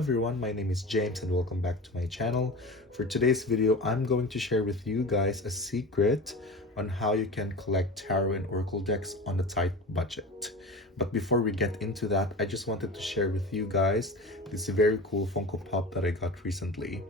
everyone, my name is James and welcome back to my channel. For today's video, I'm going to share with you guys a secret on how you can collect tarot and oracle decks on a tight budget. But before we get into that, I just wanted to share with you guys this very cool Funko Pop that I got recently.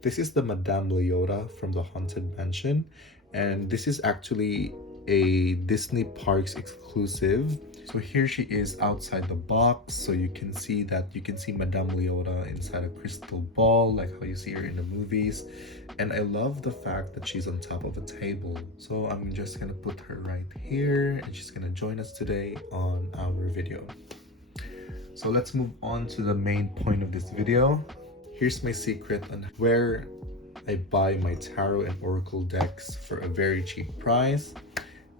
This is the Madame Leota from the Haunted Mansion, and this is actually a Disney Parks exclusive. So here she is outside the box, so you can see Madame Leota inside a crystal ball like how you see her in the movies. And I love the fact that she's on top of a table. So I'm just gonna put her right here and she's gonna join us today on our video. So let's move on to the main point of this video. Here's my secret on where I buy my tarot and oracle decks for a very cheap price.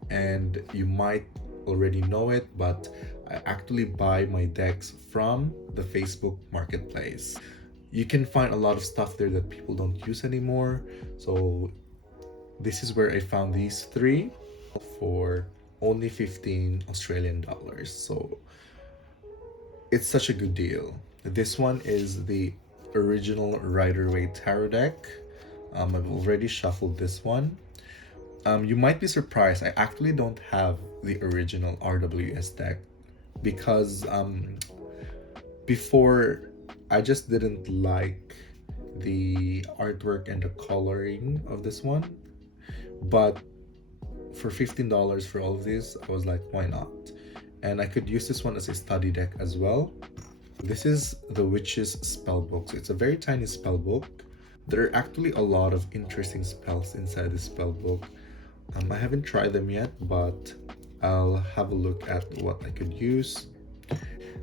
And you might already know it, but I actually buy my decks from the Facebook marketplace. You can find a lot of stuff there that people don't use anymore. So this is where I found these three for only 15 Australian dollars. So it's such a good deal. This one is the original Rider-Waite tarot deck. I've already shuffled this one. You might be surprised, I actually don't have the original RWS deck because before I just didn't like the artwork and the coloring of this one, but for $15 for all of these, I was like, why not? And I could use this one as a study deck as well. This is the Witch's Spellbook. So it's a very tiny spellbook. There are actually a lot of interesting spells inside this spellbook. I haven't tried them yet, but I'll have a look at what I could use.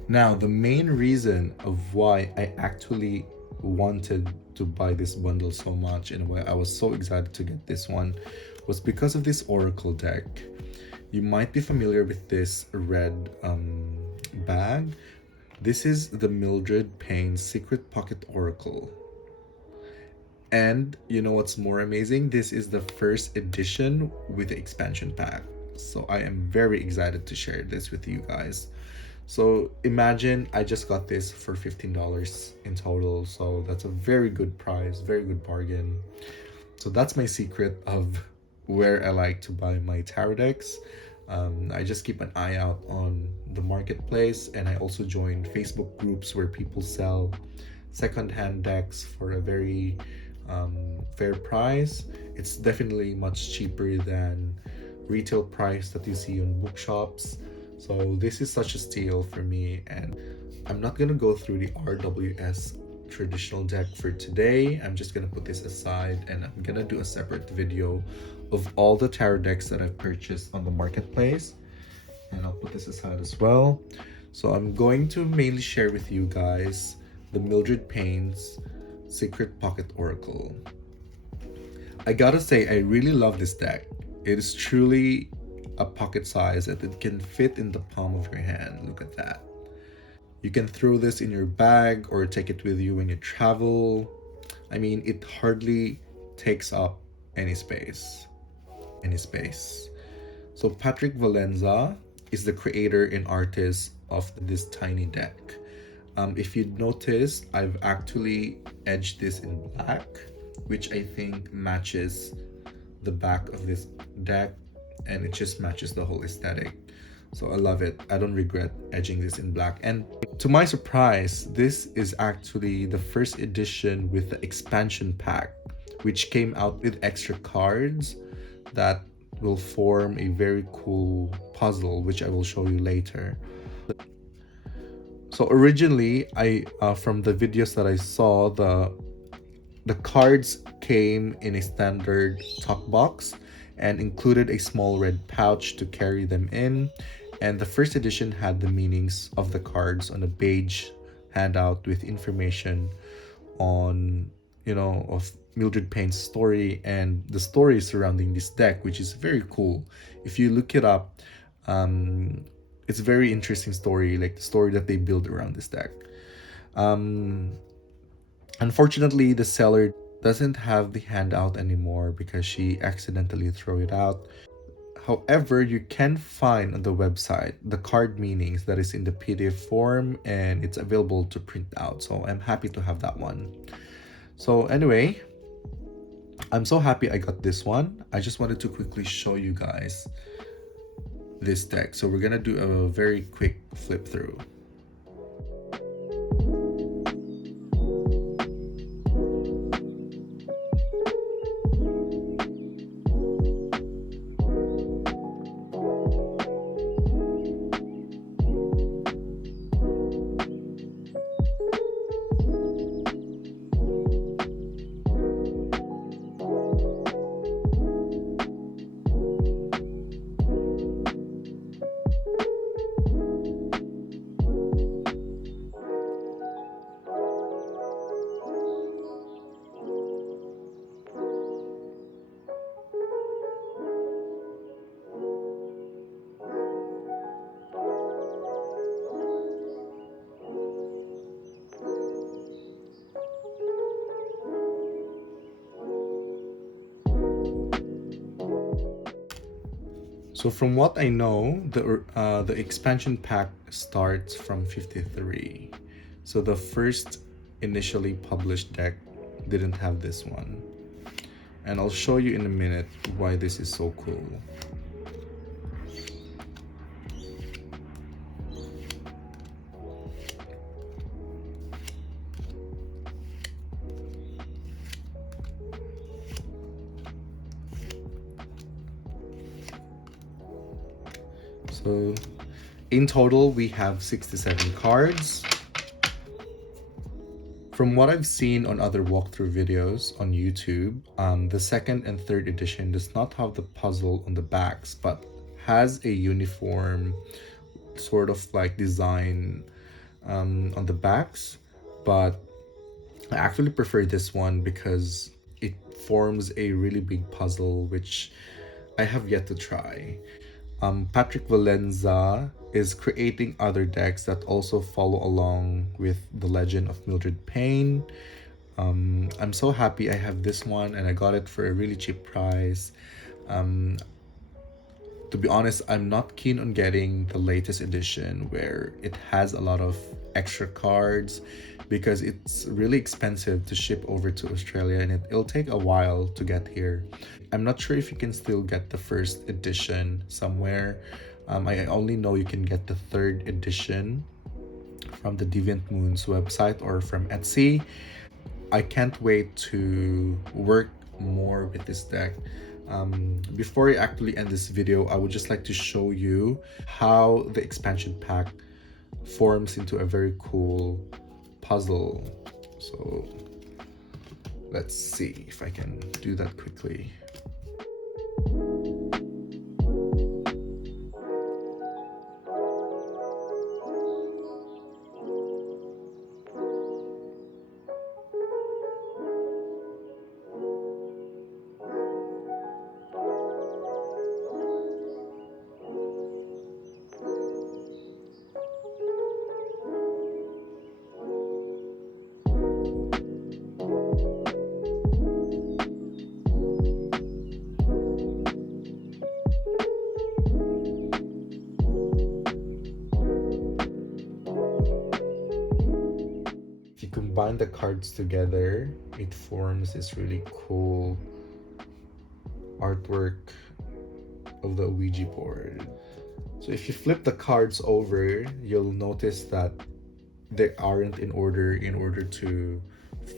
Now, the main reason of why I actually wanted to buy this bundle so much and why I was so excited to get this one was because of this oracle deck. You might be familiar with this red bag. This is the Mildred Payne Secret Pocket Oracle. And you know what's more amazing? This is the first edition with the expansion pack. So I am very excited to share this with you guys. So imagine I just got this for $15 in total. So that's a very good price, very good bargain. So that's my secret of where I like to buy my tarot decks. I just keep an eye out on the marketplace, and I also join Facebook groups where people sell secondhand decks for a very fair price. It's definitely much cheaper than retail price that you see on bookshops. So this is such a steal for me, and I'm not gonna go through the RWS traditional deck for today. I'm just gonna put this aside and I'm gonna do a separate video of all the tarot decks that I've purchased on the marketplace, and I'll put this aside as well. So I'm going to mainly share with you guys the Mildred Payne's Secret Pocket Oracle. I gotta say, I really love this deck. It is truly a pocket size that it can fit in the palm of your hand. Look at that. You can throw this in your bag or take it with you when you travel. I mean, it hardly takes up any space. So Patrick Valenza is the creator and artist of this tiny deck. If you notice, I've actually edged this in black, which I think matches the back of this deck, and it just matches the whole aesthetic. So I love it. I don't regret edging this in black. And to my surprise, this is actually the first edition with the expansion pack, which came out with extra cards that will form a very cool puzzle, which I will show you later. So originally, from the videos that I saw, the cards came in a standard tuck box and included a small red pouch to carry them in. And the first edition had the meanings of the cards on a beige handout with information on, of Mildred Payne's story and the story surrounding this deck, which is very cool. If you look it up, it's a very interesting story, like the story that they build around this deck. Unfortunately, the seller doesn't have the handout anymore because she accidentally threw it out. However, you can find on the website the card meanings that is in the PDF form, and it's available to print out. So I'm happy to have that one. So anyway, I'm so happy I got this one. I just wanted to quickly show you guys this deck. So we're gonna do a very quick flip through. So from what I know, the expansion pack starts from 53. So the first initially published deck didn't have this one. And I'll show you in a minute why this is so cool. So in total, we have 67 cards. From what I've seen on other walkthrough videos on YouTube, the second and third edition does not have the puzzle on the backs, but has a uniform sort of like design on the backs. But I actually prefer this one because it forms a really big puzzle, which I have yet to try. Patrick Valenza is creating other decks that also follow along with the legend of Mildred Payne. I'm so happy I have this one and I got it for a really cheap price. To be honest, I'm not keen on getting the latest edition where it has a lot of extra cards because it's really expensive to ship over to Australia and it'll take a while to get here. I'm not sure if you can still get the first edition somewhere. I only know you can get the third edition from the Deviant Moon's website or from Etsy. I can't wait to work more with this deck. Before I actually end this video, I would just like to show you how the expansion pack forms into a very cool puzzle. So let's see if I can do that quickly. If you combine the cards together, it forms this really cool artwork of the Ouija board. So if you flip the cards over, you'll notice that they aren't in order to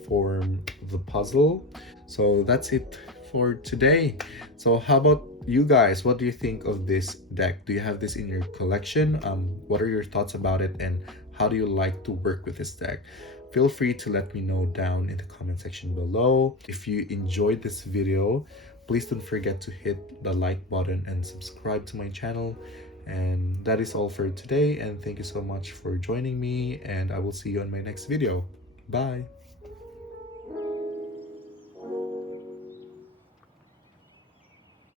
form the puzzle. So that's it for today. So how about you guys? What do you think of this deck? Do you have this in your collection? What are your thoughts about it, and how do you like to work with this deck? Feel free to let me know down in the comment section below. If you enjoyed this video, please don't forget to hit the like button and subscribe to my channel. And that is all for today, and thank you so much for joining me, and I will see you on my next video. Bye.